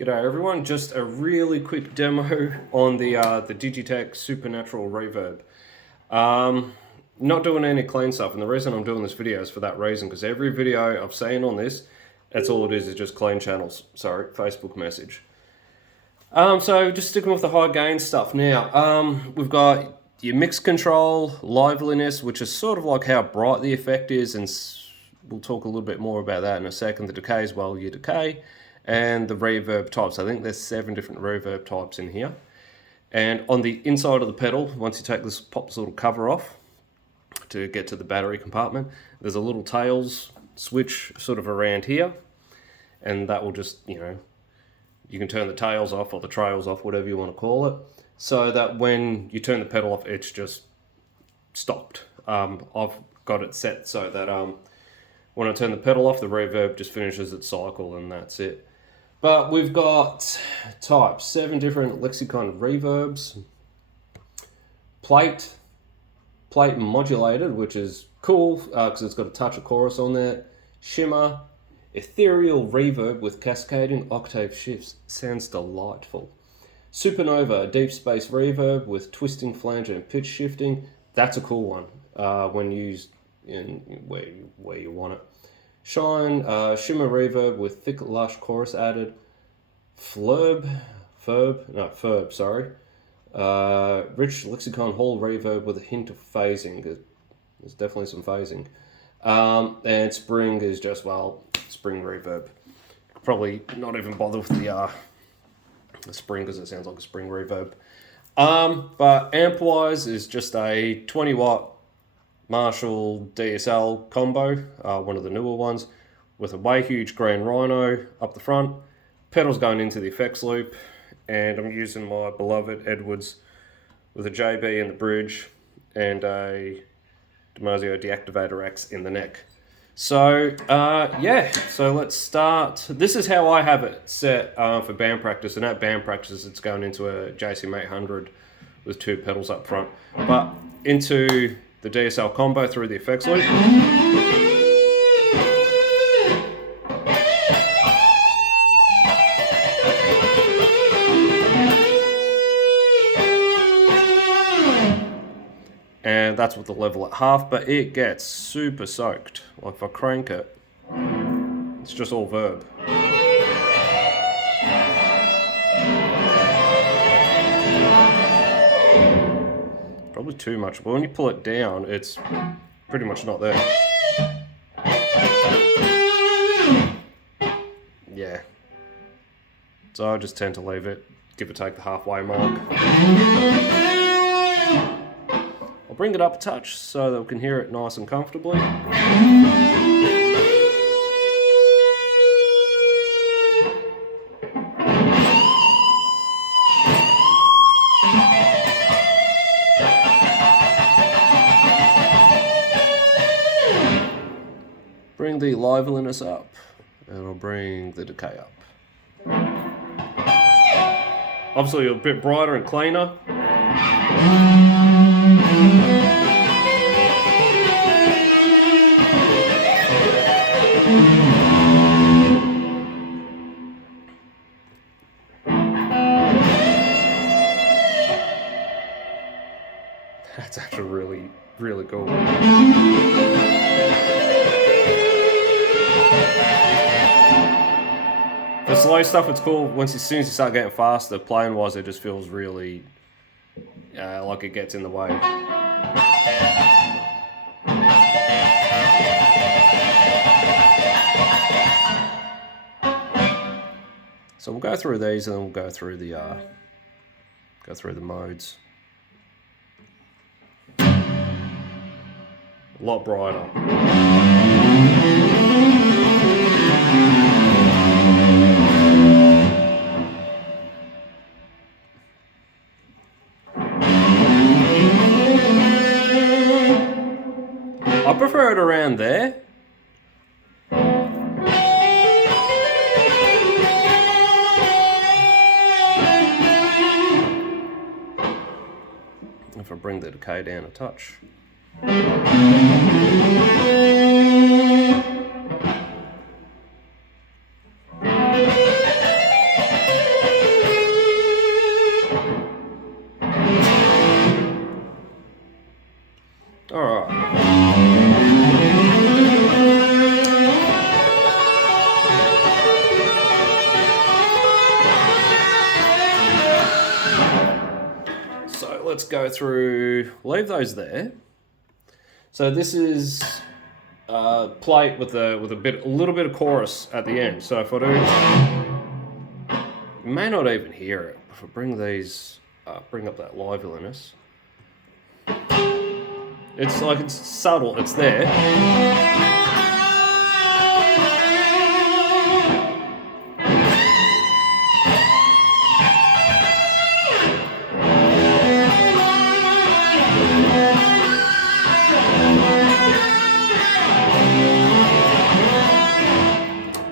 G'day everyone, just a really quick demo on the Digitech Supernatural reverb. Not doing any clean stuff, and the reason I'm doing this video is for that reason, because every video I've seen on this, that's all it is just clean channels. Sorry, Facebook message. So just sticking with the high gain stuff now. We've got your mix control, liveliness, which is sort of like how bright the effect is, and we'll talk a little bit more about that in a second. The decay as well, your decay. And the reverb types. I think there's 7 different reverb types in here. And on the inside of the pedal, once you take this, pop this little cover off to get to the battery compartment, there's a little tails switch sort of around here, and that will just, you can turn the tails off or the trails off, whatever you want to call it, so that when you turn the pedal off, it's just stopped. I've got it set so that when I turn the pedal off, the reverb just finishes its cycle and that's it. But we've got types, 7 different lexicon reverbs. Plate modulated, which is cool because it's got a touch of chorus on there. Shimmer, ethereal reverb with cascading octave shifts. Sounds delightful. Supernova, deep space reverb with twisting, flange and pitch shifting. That's a cool one when used in where you want it. Shine, shimmer reverb with thick lush chorus added. Ferb, sorry. Rich lexicon hall reverb with a hint of phasing. There's definitely some phasing. And spring is just, spring reverb. Probably not even bother with the spring because it sounds like a spring reverb. But amp-wise is just a 20 watt Marshall DSL combo, one of the newer ones, with a way huge green rhino up the front, pedals going into the effects loop, and I'm using my beloved Edwards with a JB in the bridge and a Demosio Deactivator X in the neck. So so let's start. This is how I have it set for band practice, and at band practice it's going into a JCM 800 with 2 pedals up front, but into the DSL combo through the effects loop. And that's with the level at half, but it gets super soaked. Like if I crank it, it's just all verb. Probably too much, but when you pull it down, it's pretty much not there. Yeah. So I just tend to leave it, give or take the halfway mark. I'll bring it up a touch so that we can hear it nice and comfortably. Bring the liveliness up, and I'll bring the decay up. Obviously a bit brighter and cleaner. That's actually really, really cool. The slow stuff, it's cool. As soon as you start getting faster, playing wise, it just feels really like it gets in the way. So we'll go through these, and then we'll go through the modes. A lot brighter. I prefer it around there. If I bring the decay down a touch. let's go through, leave those there. So this is plate with a little bit of chorus at the end. So if I do, you may not even hear it. If I bring these, bring up that liveliness. It's like, it's subtle, it's there.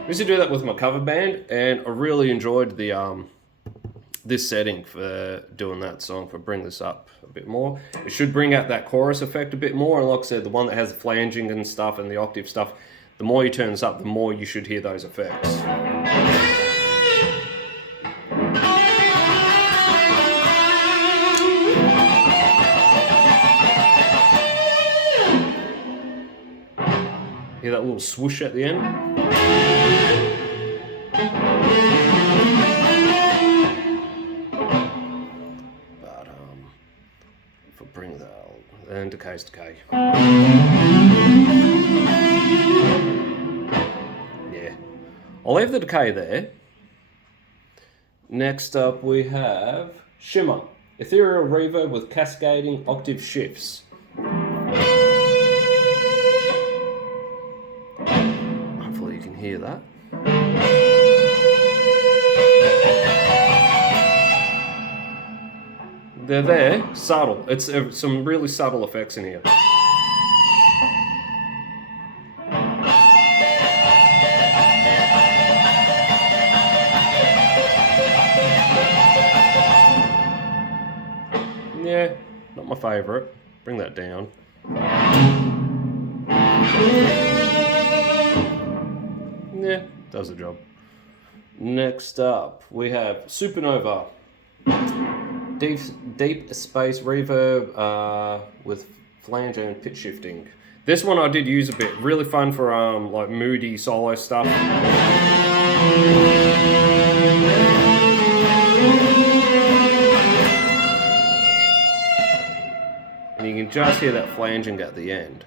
I used to do that with my cover band, and I really enjoyed the this setting for doing that song. For bring this up a bit more, it should bring out that chorus effect a bit more. And like I said, the one that has the flanging and stuff and the octave stuff, the more you turn this up, the more you should hear those effects. Hear that little swoosh at the end? But if I bring that, and decay's decay. Yeah. I'll leave the decay there. Next up we have Shimmer. Ethereal reverb with cascading octave shifts. Hopefully you can hear that. They're there, subtle. It's some really subtle effects in here. Yeah, not my favourite. Bring that down. Yeah, does the job. Next up, we have Supernova. Deep space reverb with flange and pitch shifting. This one I did use a bit. Really fun for like moody solo stuff. And you can just hear that flanging at the end.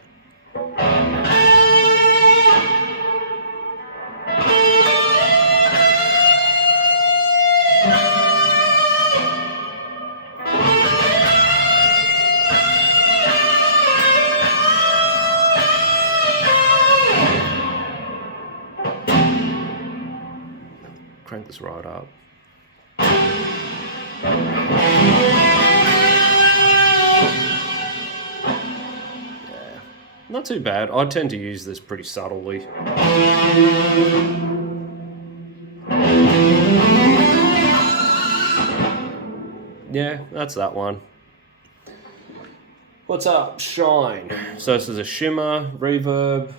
Crank this right up. Yeah, not too bad. I tend to use this pretty subtly. Yeah, that's that one. What's up? Shine. So this is a shimmer reverb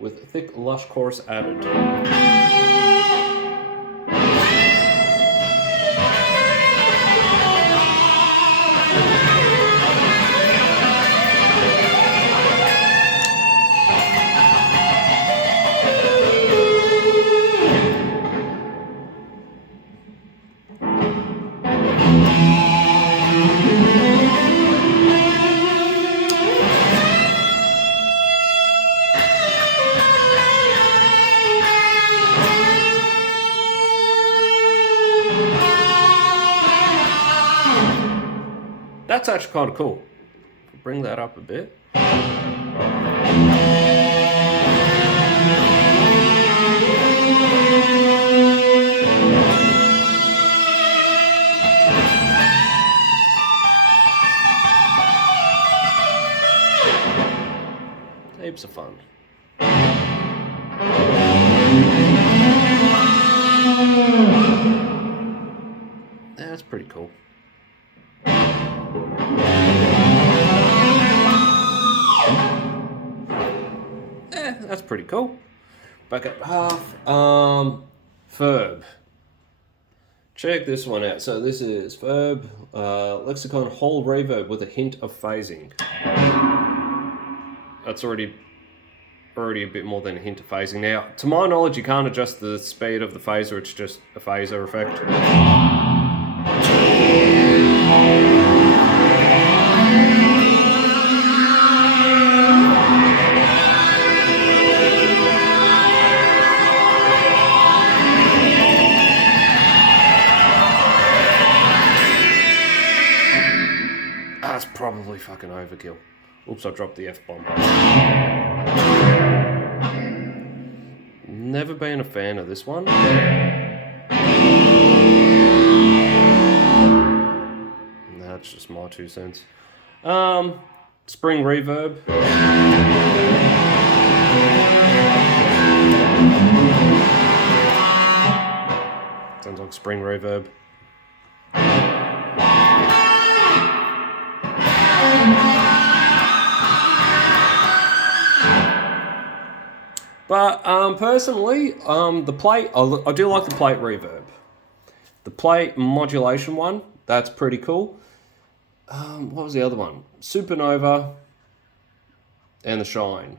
with thick lush chorus added. That's actually kind of cool. Bring that up a bit. Heaps of fun. That's pretty cool. That's pretty cool. Back up half. Verb. Check this one out. So this is Verb, Lexicon whole reverb with a hint of phasing. That's already a bit more than a hint of phasing. Now, to my knowledge, you can't adjust the speed of the phaser. It's just a phaser effect. probably fucking overkill. Oops, I dropped the F-bomb. Never been a fan of this one. That's just my 2 cents. Spring reverb. Sounds like spring reverb. But personally, the plate, I do like the plate reverb. The plate modulation one, that's pretty cool. What was the other one? Supernova and the Shine.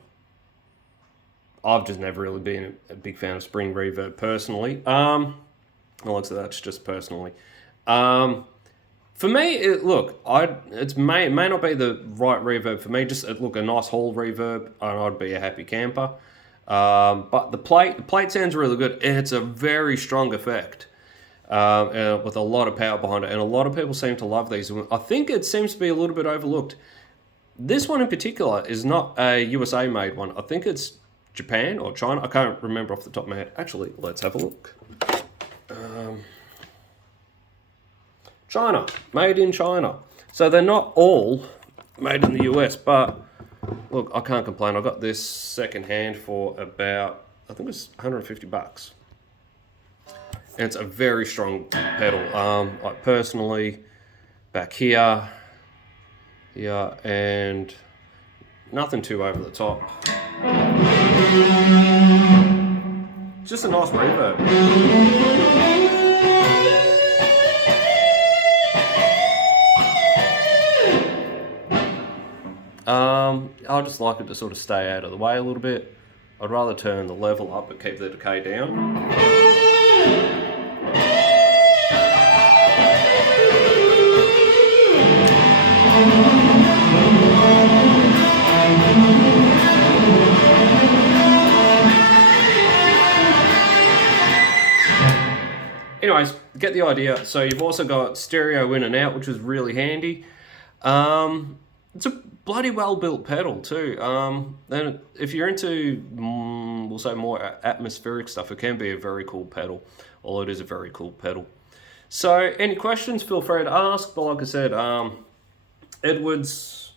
I've just never really been a big fan of spring reverb personally. Alexa, that's just personally. For me, it may not be the right reverb for me. Just a nice hall reverb, and I'd be a happy camper. But the plate sounds really good, and it's a very strong effect with a lot of power behind it. And a lot of people seem to love these. I think it seems to be a little bit overlooked. This one in particular is not a USA-made one. I think it's Japan or China. I can't remember off the top of my head. Actually, let's have a look. China, made in China. So they're not all made in the US, but look, I can't complain. I got this second hand for about, I think it was $150. And it's a very strong pedal. Like personally, back here, and nothing too over the top. Just a nice reverb. I just like it to sort of stay out of the way a little bit. I'd rather turn the level up but keep the decay down. Anyways, get the idea. So you've also got stereo in and out, which is really handy. It's a bloody well built pedal too. And if you're into, we'll say more atmospheric stuff, it can be a very cool pedal. Well, it is a very cool pedal. So any questions, feel free to ask. But like I said, Edwards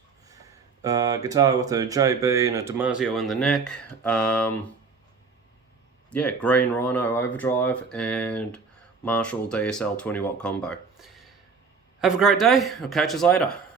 guitar with a JB and a Damasio in the neck. Green Rhino overdrive and Marshall DSL 20 watt combo. Have a great day. I'll catch you later.